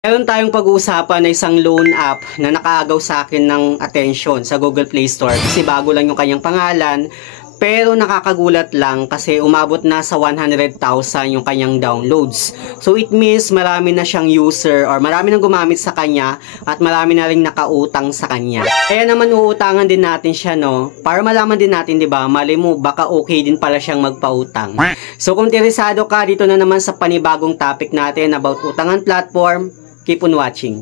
Meron tayong pag-uusapan na isang loan app na nakaagaw sa akin ng attention sa Google Play Store kasi bago lang yung kanyang pangalan. Pero nakakagulat lang kasi umabot na sa 100,000 yung kanyang downloads. So it means marami na siyang user or marami nang gumamit sa kanya at marami na ring nakautang sa kanya. Kaya naman uutangan din natin siya, no? Para malaman din natin, 'di ba? Mali mo baka okay din pala siyang magpautang. So kung interesado ka dito na naman sa panibagong topic natin about utangan platform, keep on watching.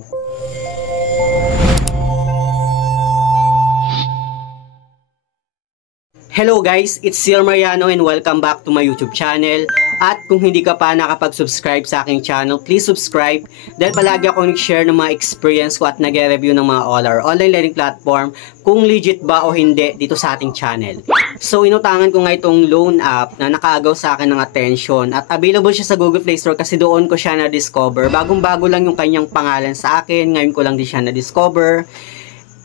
Hello guys, it's Ciel Mariano and welcome back to my YouTube channel. At kung hindi ka pa nakapag-subscribe sa aking channel, please subscribe dahil palagi ako nag-share ng mga experience ko at nag-review ng mga online learning platform kung legit ba o hindi dito sa ating channel. So inutangan ko nga itong loan app na nakaagaw sa akin ng attention at available siya sa Google Play Store kasi doon ko siya na-discover. Bagong-bago lang yung kanyang pangalan sa akin, ngayon ko lang din siya na-discover.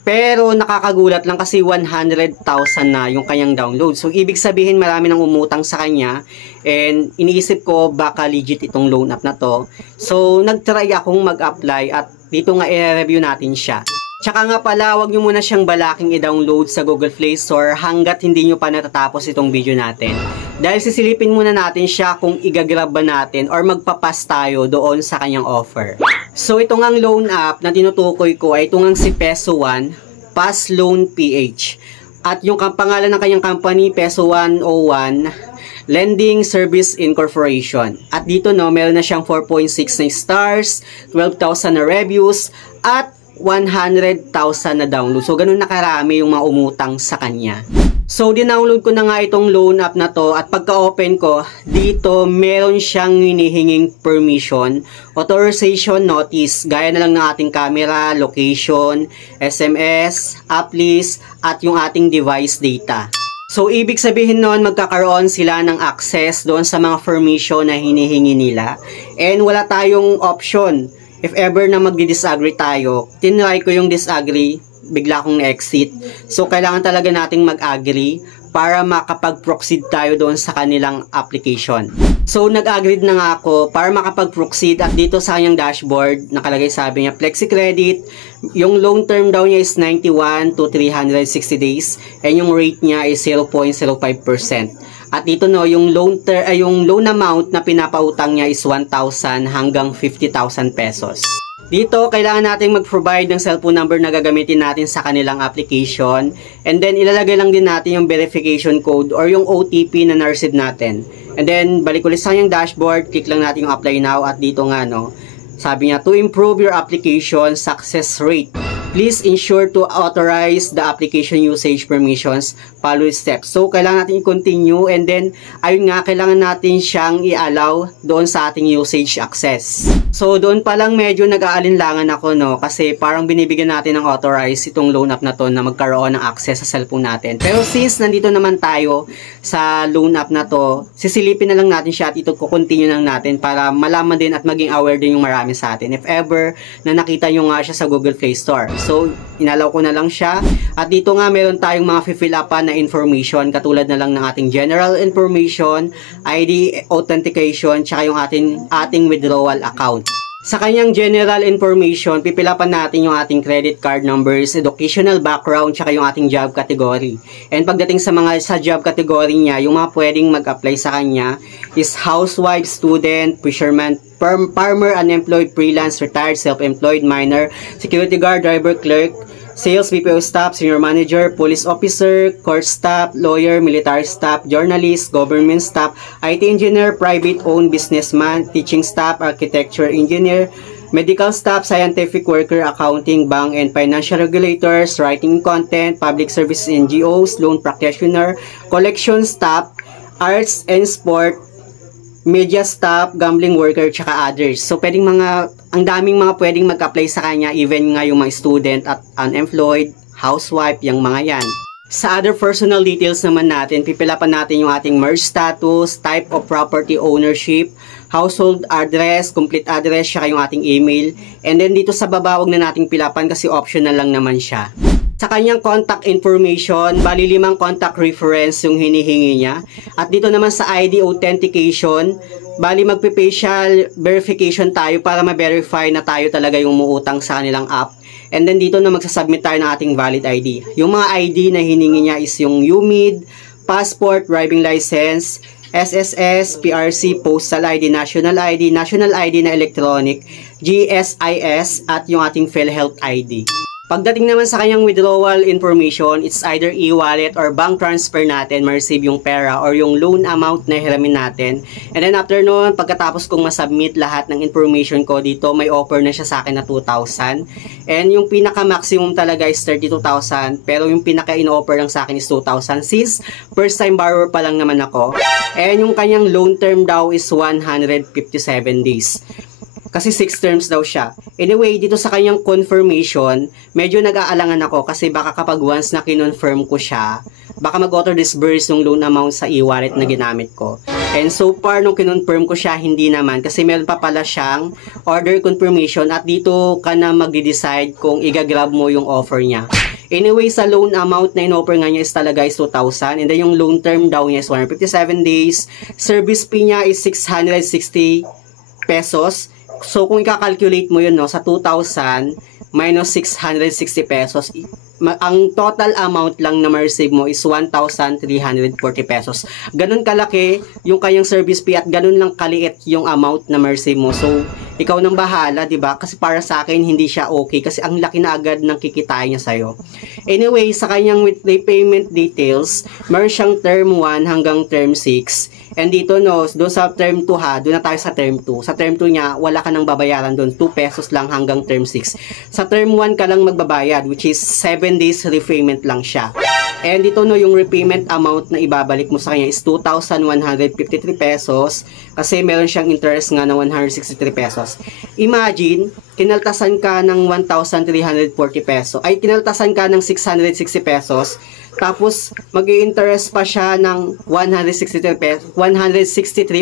Pero nakakagulat lang kasi 100,000 na yung kanyang download. So ibig sabihin marami nang umutang sa kanya and iniisip ko baka legit itong loan app na to. So nagtry akong mag-apply at dito nga i-review natin siya. Tsaka nga pala, wag nyo muna siyang balaking i-download sa Google Play Store hanggat hindi nyo pa natatapos itong video natin. Dahil sisilipin muna natin siya kung igagrab ba natin or magpapas tayo doon sa kanyang offer. So ito ngang loan app na tinutukoy ko ay ito ngang si Peso One, Pass Loan PH. At yung pangalan ng kanyang company, Peso 101, Lending Service Incorporation. At dito no, meron na siyang 4.6 na stars, 12,000 na reviews, at 100,000 na download. So, ganun na karami yung mga umutang sa kanya. So, dinownload ko na nga itong loan app na to at pagka-open ko, dito meron siyang hinihinging permission, authorization notice, gaya na lang ng ating camera, location, SMS, app list, at yung ating device data. So, ibig sabihin nun, magkakaroon sila ng access doon sa mga permission na hinihingi nila. And wala tayong option. If ever na magdi-disagree tayo, tinry ko yung disagree, bigla akong exit. So, kailangan talaga nating mag-agree para makapag-proceed tayo doon sa kanilang application. So, nag-agree na nga ako para makapag-proceed at dito sa kanyang dashboard, nakalagay sabi niya, Flexi Credit, yung loan term daw niya is 91 to 360 days and yung rate niya is 0.05%. At dito no, yung loan amount na pinapautang niya is 1,000 hanggang 50,000 pesos. Dito, kailangan natin mag-provide ng cellphone number na gagamitin natin sa kanilang application. And then, ilalagay lang din natin yung verification code or yung OTP na na-receive natin. And then, balik ulit sa yung dashboard, click lang natin yung apply now. At dito nga, no, sabi niya, to improve your application success rate, please ensure to authorize the application usage permissions, follow steps. So, kailangan natin i-continue and then, ayun nga, kailangan natin siyang i-allow doon sa ating usage access. So, doon pa lang medyo nag-aalinlangan ako, no? Kasi parang binibigyan natin ng authorize itong loan app na to na magkaroon ng access sa cellphone natin. Pero since nandito naman tayo sa loan app na to, sisilipin na lang natin siya at ito ko-continue lang natin para malaman din at maging aware din yung marami sa atin. If ever na nakita nyo nga siya sa Google Play Store. So, inalaw ko na lang siya. At dito nga meron tayong mga fill upan na information katulad na lang ng ating general information, ID authentication, tsaka yung ating withdrawal account. Sa kanyang general information, pipilapan natin yung ating credit card numbers, educational background, tsaka yung ating job category. And pagdating sa job category niya, yung mga pwedeng mag-apply sa kanya is housewife, student, fisherman, farmer, unemployed, freelance, retired, self-employed, minor, security guard, driver, clerk, sales, BPO staff, senior manager, police officer, court staff, lawyer, military staff, journalist, government staff, IT engineer, private-owned businessman, teaching staff, architecture engineer, medical staff, scientific worker, accounting, bank and financial regulators, writing content, public service NGOs, loan practitioner, collection staff, arts and sport, media staff, gambling worker, tsaka others. So, ang daming mga pwedeng mag-apply sa kanya, even nga yung mga student at unemployed, housewife, yung mga yan. Sa other personal details naman natin, pipilapan natin yung ating merge status, type of property ownership, household address, complete address, tsaka yung ating email. And then dito sa baba, huwag na nating pilapan kasi optional lang naman siya. Sa kanyang contact information, bali 5 contact reference yung hinihingi niya. At dito naman sa ID authentication, Bali magpe-facial verification tayo para ma-verify na tayo talaga yung umuutang sa kanilang app. And then dito na magsasubmit tayo ng ating valid ID. Yung mga ID na hiningi niya is yung UMID, passport, driving license, SSS, PRC, postal ID, national ID na electronic, GSIS, at yung ating PhilHealth ID. Pagdating naman sa kanyang withdrawal information, it's either e-wallet or bank transfer natin ma-receive yung pera or yung loan amount na hiramin natin. And then after noon, pagkatapos kong masubmit lahat ng information ko dito, may offer na siya sa akin na 2,000. And yung pinaka-maximum talaga is 32,000. Pero yung pinaka-in-offer lang sa akin is 2,000 since first time borrower pa lang naman ako. And yung kanyang loan term daw is 157 days. Kasi 6 terms daw siya. Anyway, dito sa kanyang confirmation, medyo nag-aalangan ako kasi baka kapag once na kinonfirm ko siya, baka mag-auto disburse yung loan amount sa e-wallet na ginamit ko. And so far, nung kinonfirm ko siya, hindi naman. Kasi meron pa pala siyang order confirmation at dito ka na mag-decide kung i-grab mo yung offer niya. Anyway, sa loan amount na in-offer nga niya is talaga is 2,000. And then yung loan term daw niya is 157 days. Service fee niya is 660 pesos. So, kung i-calculate mo yun, no, sa 2,000 minus 660 pesos, ang total amount lang na ma-receive mo is 1,340 pesos. Ganun kalaki yung kanyang service fee at ganun lang kaliit yung amount na ma-receive mo. So, ikaw nang bahala, diba? Kasi para sa akin, hindi siya okay kasi ang laki na agad ng kikitain niya sa'yo. Anyway, sa kanyang repayment details, meron siyang term 1 hanggang term 6. And dito, no, doon sa term 2 ha, doon na tayo sa term 2. Sa term 2 niya, wala ka nang babayaran doon. 2 pesos lang hanggang term 6. Sa term 1 ka lang magbabayad, which is 7 days repayment lang siya. And dito, no, yung repayment amount na ibabalik mo sa kanya is 2,153 pesos kasi meron siyang interest nga na 163 pesos. Imagine, kinaltasan ka ng 1,340 pesos. Ay, kinaltasan ka ng 660 pesos. Tapos, mag-i-interest pa siya ng 163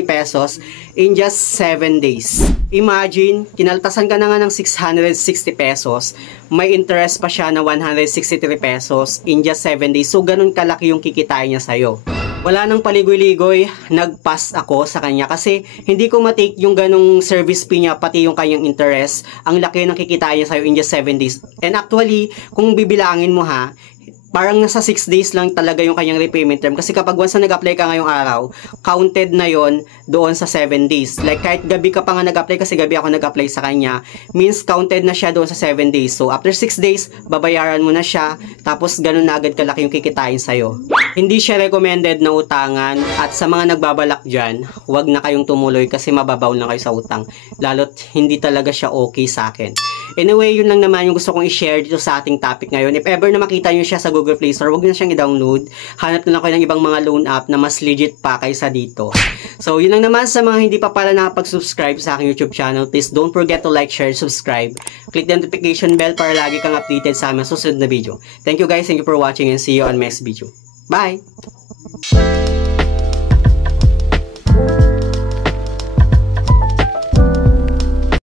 pesos in just 7 days. Imagine, kinaltasan ka na nga ng 660 pesos, may interest pa siya na 163 pesos in just 7 days. So, ganun kalaki yung kikitain niya sa'yo. Wala nang paligoy-ligoy, nag-pass ako sa kanya kasi hindi ko matake yung ganung service fee niya, pati yung kanyang interest. Ang laki ng kikitain niya sa'yo in just 7 days. And actually, kung bibilangin mo ha, parang nasa 6 days lang talaga yung kanyang repayment term. Kasi kapag once na nag-apply ka ngayong araw, counted na yon doon sa 7 days. Like kahit gabi ka pa nga nag-apply, kasi gabi ako nag-apply sa kanya, means counted na siya doon sa 7 days. So after 6 days, babayaran mo na siya, tapos ganun na agad kalaki yung kikitain sa'yo. Hindi siya recommended na utangan, at sa mga nagbabalak dyan, huwag na kayong tumuloy kasi mababaw na kayo sa utang. Lalo't hindi talaga siya okay sa akin. Anyway, yun lang naman yung gusto kong i-share dito sa ating topic ngayon. If ever na makita nyo siya sa Google Play Store, huwag na siyang i-download. Hanap na lang kayo ng ibang mga loan app na mas legit pa kaysa dito. So, yun lang naman sa mga hindi pa pala nakapag-subscribe sa aking YouTube channel. Please don't forget to like, share, subscribe. Click the notification bell para lagi kang updated sa aming susunod na video. Thank you guys, thank you for watching, and see you on my next video. Bye!